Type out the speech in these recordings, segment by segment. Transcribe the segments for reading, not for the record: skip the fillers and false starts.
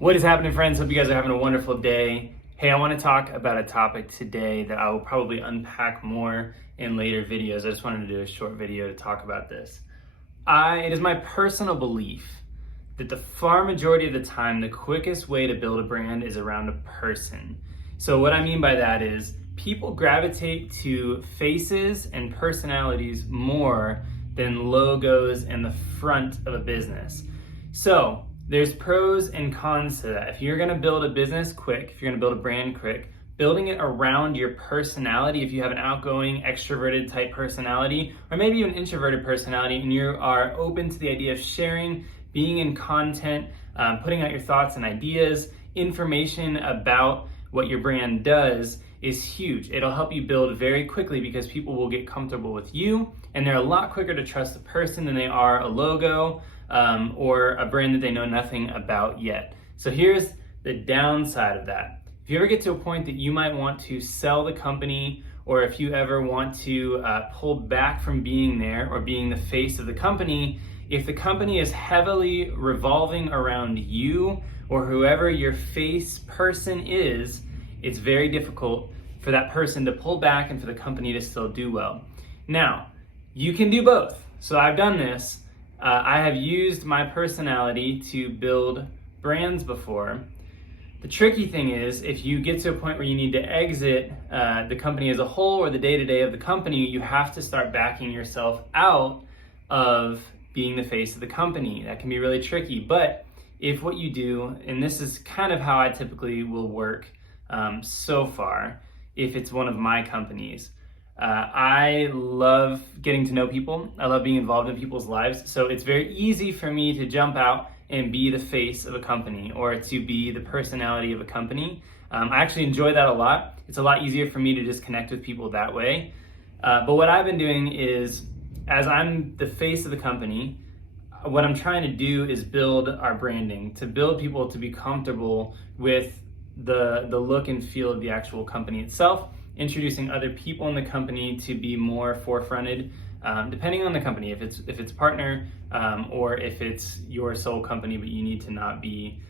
What is happening, friends? Hope you guys are having a wonderful day. Hey, I want to talk about a topic today that I will probably unpack more in later videos. I just wanted to do a short video to talk about this. It is my personal belief that the far majority of the time, the quickest way to build a brand is around a person. So what I mean by that is people gravitate to faces and personalities more than logos and the front of a business. So there's pros and cons to that. If you're gonna build a business quick, if you're gonna build a brand quick, building it around your personality, if you have an outgoing, extroverted type personality, or maybe even introverted personality, and you are open to the idea of sharing, being in content, putting out your thoughts and ideas, information about what your brand does is huge. It'll help you build very quickly because people will get comfortable with you, and they're a lot quicker to trust a person than they are a logo, or a brand that they know nothing about yet. So here's the downside of that. If you ever get to a point that you might want to sell the company, or if you ever want to pull back from being there or being the face of the company, if the company is heavily revolving around you or whoever your face person is, it's very difficult for that person to pull back and for the company to still do well. Now, you can do both. So I've done this. I have used my personality to build brands before. The tricky thing is, if you get to a point where you need to exit the company as a whole or the day-to-day of the company, you have to start backing yourself out of being the face of the company. That can be really tricky. But if what you do, and this is kind of how I typically will work so far, if it's one of my companies, I love getting to know people. I love being involved in people's lives. So it's very easy for me to jump out and be the face of a company or to be the personality of a company. I actually enjoy that a lot. It's a lot easier for me to just connect with people that way. But what I've been doing is, as I'm the face of the company, what I'm trying to do is build our branding, to build people to be comfortable with the look and feel of the actual company itself, introducing other people in the company to be more forefronted, depending on the company, if it's partner or if it's your sole company, but you need to not be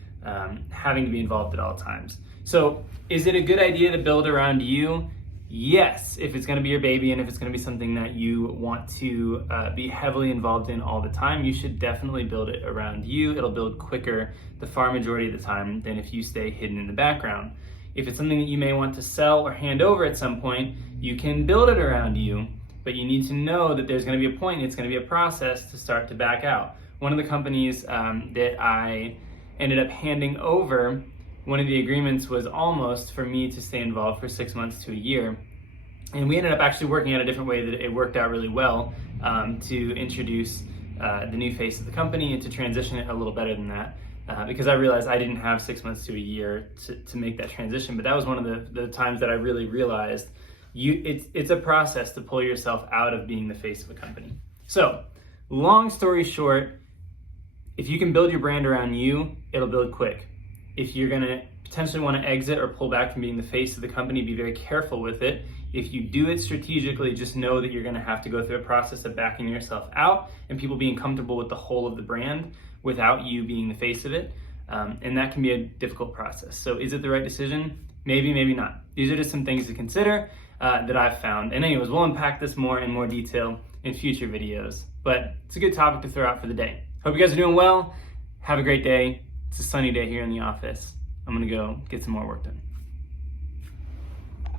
having to be involved at all times. So is it a good idea to build around you? Yes, if it's going to be your baby and if it's going to be something that you want to be heavily involved in all the time, you should definitely build it around you. It'll build quicker the far majority of the time than if you stay hidden in the background. If it's something that you may want to sell or hand over at some point, you can build it around you, but you need to know that there's going to be a point, it's going to be a process to start to back out. One of the companies that I ended up handing over, one of the agreements was almost for me to stay involved for 6 months to a year. And we ended up actually working out a different way that it worked out really well to introduce the new face of the company and to transition it a little better than that. Because I realized I didn't have 6 months to a year to make that transition. But that was one of the times that I really realized it's a process to pull yourself out of being the face of a company. So, long story short, if you can build your brand around you, it'll build quick. If you're gonna potentially want to exit or pull back from being the face of the company, be very careful with it. If you do it strategically, just know that you're gonna have to go through a process of backing yourself out and people being comfortable with the whole of the brand without you being the face of it. And that can be a difficult process. So is it the right decision? Maybe, maybe not. These are just some things to consider that I've found. And anyways, we'll unpack this more in more detail in future videos. But it's a good topic to throw out for the day. Hope you guys are doing well. Have a great day. It's a sunny day here in the office. I'm gonna go get some more work done.